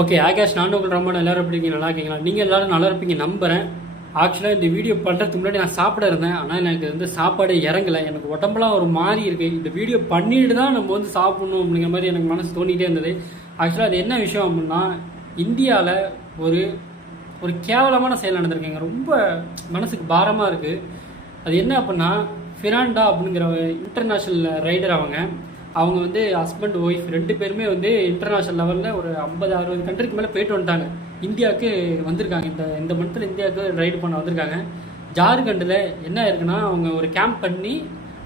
Okay Akash, நானும் உங்களை ரொம்ப நல்லா இருப்பீங்க. நல்லா இருக்கீங்களா? நீங்கள் எல்லாரும் நல்லா இருப்பீங்க நம்புகிறேன். ஆக்சுவலாக இந்த வீடியோ பண்ணுறதுக்கு முன்னாடி நான் சாப்பிட இருந்தேன். ஆனால் எனக்கு வந்து சாப்பாடு இறங்கலை. எனக்கு உடம்புலாம் ஒரு மாதிரி இருக்குது. இந்த வீடியோ பண்ணிட்டு தான் நம்ம வந்து சாப்பிடணும் அப்படிங்கிற மாதிரி எனக்கு மனசு தோண்டிகிட்டே இருந்தது. ஆக்சுவலாக அது என்ன விஷயம் அப்படின்னா, இந்தியாவில் ஒரு ஒரு கேவலமான செயல் நடந்திருக்கேங்க. ரொம்ப மனசுக்கு பாரமாக இருக்குது. அது என்ன அப்படின்னா, ஃபிராண்டா அப்படிங்கிற இன்டர்நேஷ்னல் ரைடர். அவங்க வந்து ஹஸ்பண்ட் ஒய்ஃப் 2 பேருமே வந்து இன்டர்நேஷ்னல் லெவலில் ஒரு 50-60 கண்ட்ரிக்கு மேலே போயிட்டு வந்துட்டாங்க. இந்தியாவுக்கு வந்திருக்காங்க. இந்த மந்த்தில் இந்தியாவுக்கு ரைடு பண்ண வந்திருக்காங்க. ஜார்க்கண்டில் என்ன இருக்குன்னா, அவங்க ஒரு கேம்ப் பண்ணி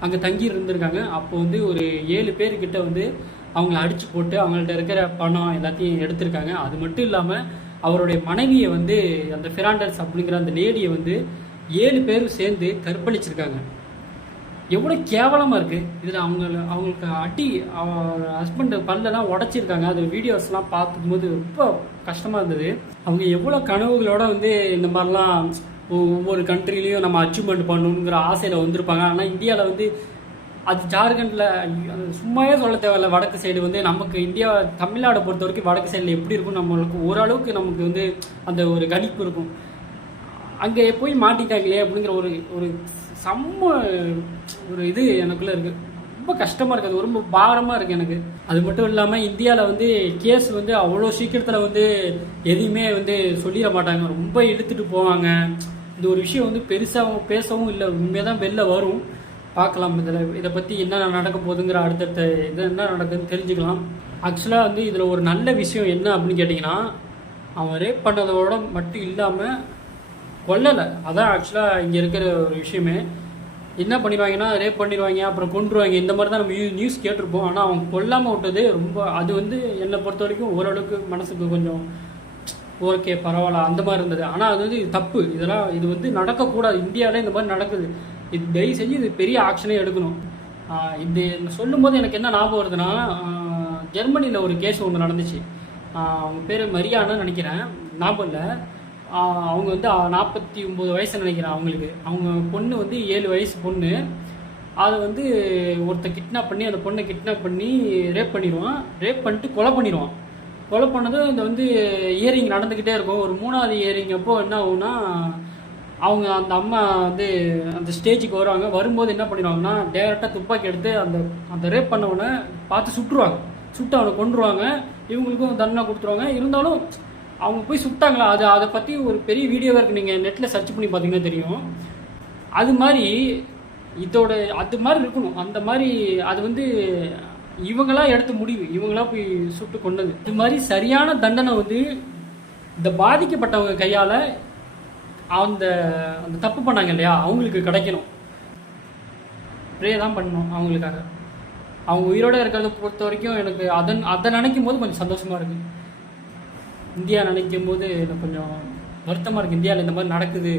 அங்கே தங்கி இருந்திருக்காங்க. அப்போ வந்து ஒரு 7 பேர்கிட்ட வந்து அவங்கள அடித்து போட்டு அவங்கள்ட்ட இருக்கிற பணம் எல்லாத்தையும் எடுத்திருக்காங்க. அது மட்டும் இல்லாமல் அவருடைய மனைவியை வந்து, அந்த ஃபிராண்டர்ஸ் அப்படிங்கிற அந்த லேடியை வந்து 7 பேரும் சேர்ந்து கற்பழிச்சிருக்காங்க. எவ்வளோ கேவலமாக இருக்குது. இதில் அவங்களுக்கு அடி ஹஸ்பண்ட் பல்லெல்லாம் உடச்சிருக்காங்க. அது வீடியோஸ்லாம் பார்க்கும்போது ரொம்ப கஷ்டமாக இருந்தது. அவங்க எவ்வளோ கனவுகளோட வந்து இந்த மாதிரிலாம் ஒவ்வொரு கண்ட்ரிலையும் நம்ம அச்சீவ்மெண்ட் பண்ணணுங்கிற ஆசையில் வந்திருப்பாங்க. ஆனால் இந்தியாவில் வந்து அது ஜார்க்கண்டில் சும்மாவே சொல்ல தேவையில்ல. வடக்கு சைடு வந்து நமக்கு இந்தியா தமிழ்நாடை பொறுத்த வரைக்கும் வடக்கு சைடில் எப்படி இருக்கும், நம்மளுக்கு ஓரளவுக்கு நமக்கு வந்து அந்த ஒரு கணிப்பு இருக்கும். அங்கே போய் மாட்டிட்டாங்களே அப்படிங்கிற ஒரு செம்ம ஒரு இது எனக்குள்ளே இருக்குது. ரொம்ப கஷ்டமாக இருக்குது. அது ரொம்ப பாரமாக இருக்குது எனக்கு. அது மட்டும் இல்லாமல் இந்தியாவில் வந்து கேஸ் வந்து அவ்வளோ சீக்கிரத்தில் வந்து எதையுமே வந்து சொல்லிட மாட்டாங்க. ரொம்ப இழுத்துட்டு போவாங்க. இந்த ஒரு விஷயம் வந்து பெருசாகவும் பேசவும் இல்லை. உண்மையாக தான் வெளில வரும். பார்க்கலாம் இதை பற்றி என்ன நடக்க போகுதுங்கிற அடுத்தடுத்த இது என்ன நடக்குதுன்னு தெரிஞ்சுக்கலாம். ஆக்சுவலாக வந்து இதில் ஒரு நல்ல விஷயம் என்ன அப்படின்னு கேட்டிங்கன்னா, அவன் ரேப் பண்ணதோட மட்டும் இல்லாமல் கொல்லலை. அதான் ஆக்சுவலாக இங்கே இருக்கிற ஒரு விஷயமே. என்ன பண்ணிடுவாங்கன்னா, ரேப் பண்ணிடுவாங்க, அப்புறம் கொண்டுருவாங்க. இந்த மாதிரி தான் நம்ம நியூஸ் கேட்டிருப்போம். ஆனால் அவங்க கொல்லாமல் விட்டது ரொம்ப, அது வந்து என்னை பொறுத்த வரைக்கும் ஓரளவுக்கு மனசுக்கு கொஞ்சம் ஓகே பரவாயில்ல அந்த மாதிரி இருந்தது. ஆனால் அது வந்து தப்பு. இது வந்து நடக்கக்கூடாது. இந்தியாவில் இந்த மாதிரி நடக்குது. இது தயவு செஞ்சு இது பெரிய ஆக்ஷனே எடுக்கணும். இது சொல்லும் போது எனக்கு என்ன ஞாபகம் வருதுன்னா, ஜெர்மனியில் ஒரு கேஸ் ஒன்று நடந்துச்சு. அவங்க பேர் மரியான்னு நினைக்கிறேன், ஞாபகம் இல்லை. அவங்க வந்து 49 வயசு நினைக்கிறேன் அவங்களுக்கு. அவங்க பொண்ணு வந்து 7 வயசு பொண்ணு. அதை வந்து ஒருத்தர் கிட்னாப் பண்ணி அந்த பொண்ணை கிட்னாப் பண்ணி ரேப் பண்ணிடுவான். ரேப் பண்ணிட்டு கொலை பண்ணிடுவான். கொலை பண்ணதும் இந்த வந்து இயரிங் நடந்துக்கிட்டே இருக்கும். ஒரு 3வது இயரிங் அப்போ என்ன ஆகும்னா, அவங்க அந்த அம்மா வந்து அந்த ஸ்டேஜுக்கு வருவாங்க. வரும்போது என்ன பண்ணிடுவாங்கன்னா, டேரெக்டாக துப்பாக்கி எடுத்து அந்த ரேப் பண்ணவனை பார்த்து சுட்டுருவாங்க. சுட்டு அவனை கொண்டுருவாங்க. இவங்களுக்கும் தண்டனை கொடுத்துருவாங்க. இருந்தாலும் அவங்க போய் சுட்டாங்களா, அதை பற்றி ஒரு பெரிய வீடியோவாக இருக்குது. நீங்கள் நெட்டில் சர்ச் பண்ணி பார்த்தீங்கன்னா தெரியும். அது மாதிரி அது மாதிரி இருக்கணும். அந்த மாதிரி அது வந்து இவங்களா எடுத்த முடிவு, இவங்களா போய் சுட்டு கொண்டது. இது மாதிரி சரியான தண்டனை வந்து இந்த பாதிக்கப்பட்டவங்க கையால் அந்த தப்பு பண்ணாங்க இல்லையா, அவங்களுக்கு கிடைக்கணும். ப்ரே தான் பண்ணணும் அவங்களுக்காக. அவங்க உயிரோடு இருக்கிறத பொறுத்த வரைக்கும் எனக்கு அதை நினைக்கும் போது கொஞ்சம் சந்தோஷமாக இருக்குது. இந்தியா நினைக்கும் போது எனக்கு கொஞ்சம் வருத்தமாக இருக்குது. இந்தியாவில் இந்த மாதிரி நடக்குது.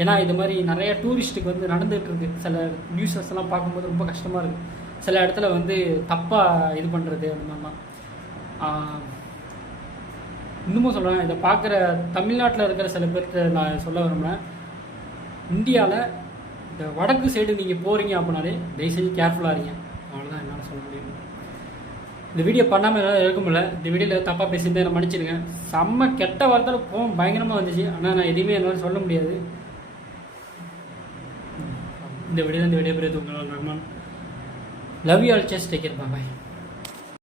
ஏன்னா இது மாதிரி நிறைய டூரிஸ்ட்டுக்கு வந்து நடந்துகிட்டு இருக்குது. சில நியூஸஸ் எல்லாம் பார்க்கும்போது ரொம்ப கஷ்டமாக இருக்குது. சில இடத்துல வந்து தப்பாக இது பண்ணுறது அந்த மாதிரிலாம். இன்னமும் சொல்கிறேன், இதை பார்க்குற தமிழ்நாட்டில் இருக்கிற சில பேர்கிட்ட நான் சொல்ல விரும்புகிறேன். இந்தியாவில் இந்த வடக்கு சைடு நீங்கள் போகிறீங்க அப்படின்னாலே தயவுசெய்து கேர்ஃபுல்லாக இருங்க. அவ்வளோதான் என்னால் சொல்ல முடியும். இந்த வீடியோ பண்ணாமல் எதாவது இருக்க முடியல. இந்த வீடியோவில் தப்பாக பேசியிருந்தேன், என்னை மன்னிச்சிடுங்க. செம்ம கெட்ட வார்த்தையில் கோவம் பயங்கரமாக வந்துச்சு. ஆனால் நான் எதுவுமே என்னால் சொல்ல முடியாது. இந்த வீடியோ பெரிய Rahman. Love you all. Just take care. Bye.